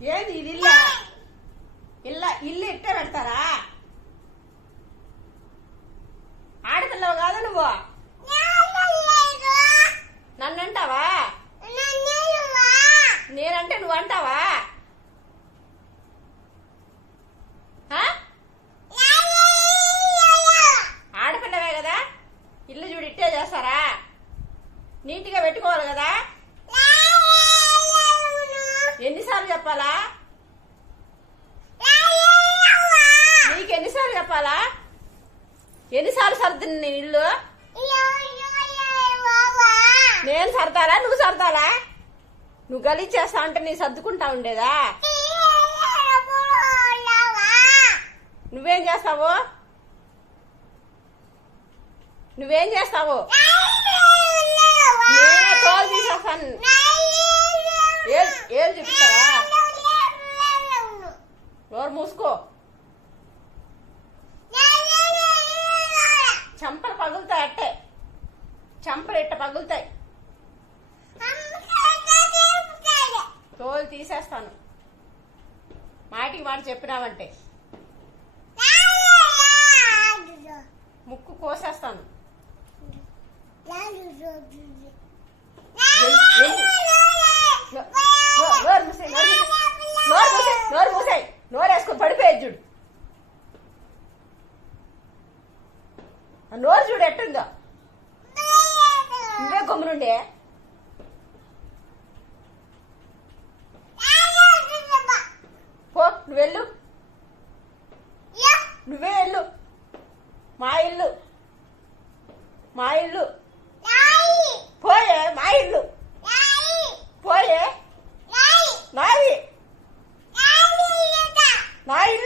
ఏంది ఇది ఇల్లు ఇట్టే పెడతారా? ఆడపిల్లవు కాదు నువ్వు? నన్ను అంటావా? నేనంటే నువ్వు అంటావా? ఆడపిల్లవే కదా, ఇల్లు చూడు ఇట్టే చేస్తారా? నీట్గా పెట్టుకోవాలి కదా. ఎన్నిసార్లు చెప్పాలా నీకు? ఎన్నిసార్లు చెప్పాలా? ఎన్నిసార్లు సర్దును నీ ఇల్లు? నేను సర్దాలా నువ్వు సర్దాలా? నువ్వు గలీజ్ చేస్తా అంటే నేను సర్దుకుంటా ఉండేదా? నువ్వేం చేస్తావు? నువ్వేం చేస్తావు? నేనే తోలు తీసేస్తాను. ఏళ్ళు చూపిస్తావా? నోరు మూసుకో. చంపలు పగులుతాయి, అట్టే చంపలు ఇట్ట పగులుతాయి. తోలు తీసేస్తాను మాటికి మాట చెప్పినావంటే. ముక్కు కోసేస్తాను. నోరు మూసాయి. నోరు వేసుకొని పడిపోయేది చూడు. నోరు చూడు ఎట్టుందో. నువ్వే గమ్మునుండే. పో నువ్వెళ్ళు. నువ్వే వెళ్ళు. మా ఇల్లు పోయే. మా ఇల్లు పోయే. నాది నా ఇల్లు.